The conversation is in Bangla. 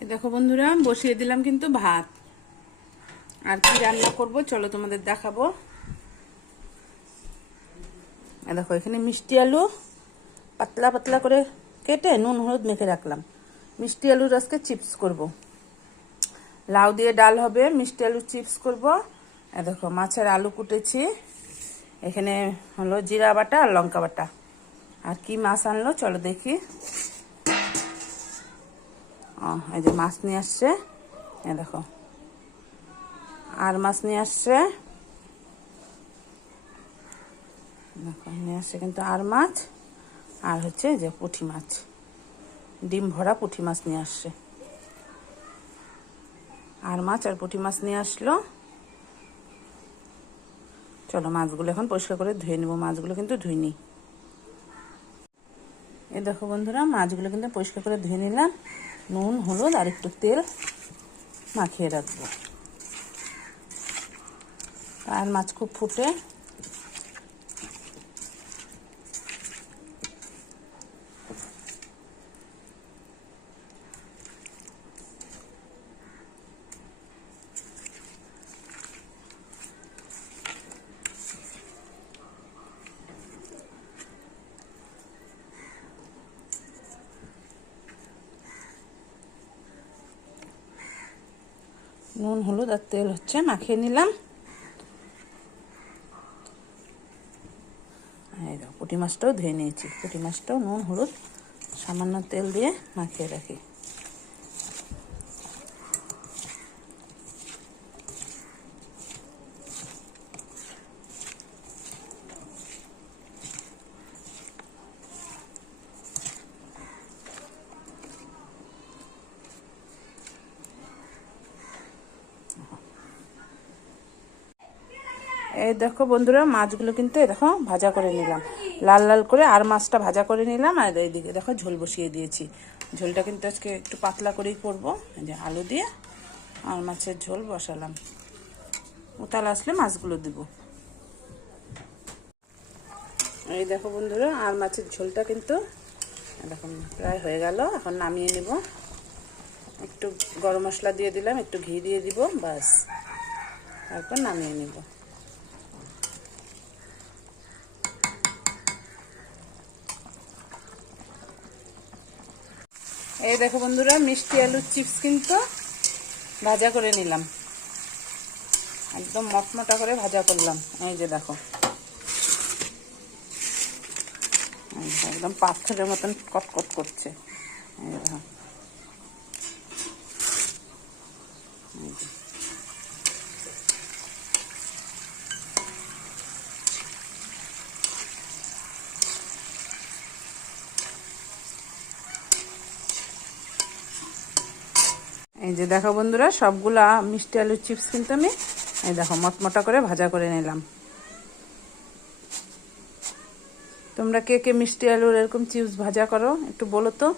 এই দেখো বন্ধুরা, বসিয়ে দিলাম কিন্তু ভাত। আর কি রান্না করব চলো তোমাদের দেখাবো। এই দেখো, এখানে মিষ্টি আলু পাতলা পাতলা করে কেটে নুন হলুদ মেখে রাখলাম। মিষ্টি আলুর আজকে চিপস করব। লাউ দিয়ে ডাল হবে, মিষ্টি আলুর চিপস করব। এই দেখো, মাছের আলু কুটেছি। এখানে হলো জিরা বাটা আর লঙ্কা বাটা। আর কি মাছ আনলো চলো দেখি। এই যে মাছ নিয়ে আসছে, এই দেখো। আর মাছ নিয়ে আসছে, দেখো নিয়ে আসছে কিন্তু আর মাছ। আর হচ্ছে যে পুঁটি মাছ, ডিম ভরা পুঁটি মাছ নিয়ে আসছে। আর মাছ আর পুঁটি মাছ নিয়ে আসলো। চলো মাছগুলো এখন পরিষ্কার করে ধুয়ে নেবো। মাছগুলো কিন্তু ধুইনি। এই দেখো বন্ধুরা, মাছগুলো কিন্তু পরিষ্কার করে ধুয়ে নিলাম। নুন হলুদ আর একটু তেল মাখিয়ে রাখবো। আর মাছ খুব ফুটে। নুন হলুদ আর তেল হচ্ছে মাখিয়ে নিলাম। এই দেখো, পুঁটি মাছটাও ধুয়ে নিয়েছি। পুঁটি মাছটাও নুন হলুদ সামান্য তেল দিয়ে মাখিয়ে রাখি। এই দেখো বন্ধুরা, মাছগুলো কিন্তু দেখো ভাজা করে নিলাম লাল লাল করে। আর মাছটা ভাজা করে নিলাম। আর এইদিকে দেখো ঝোল বসিয়ে দিয়েছি। ঝোলটা কিন্তু আজকে একটু পাতলা করেই করবো। এই যে আলু দিয়ে আর মাছের ঝোল বসালাম। উতাল আসলে মাছগুলো দিব। এই দেখো বন্ধুরা, আর মাছের ঝোলটা কিন্তু এরকম প্রায় হয়ে গেল। এখন নামিয়ে নেব। একটু গরম মশলা দিয়ে দিলাম, একটু ঘি দিয়ে দিব, বাস। তারপর নামিয়ে নেব। এই দেখো বন্ধুরা, মিষ্টি আলুর চিপস কিন্তু ভাজা করে নিলাম। একদম মটমটা করে ভাজা করলাম। এই যে দেখো, একদম পাথরের মতন কটকট করছে। এই দেখো, এই যে দেখো বন্ধুরা, সবগুলা মিষ্টি আলুর চিপস কিন্তু আমি এই দেখো মটমটা করে ভাজা করে নিলাম। তোমরা কে কে মিষ্টি আলুর এরকম চিপস ভাজা করো একটু বলো তো।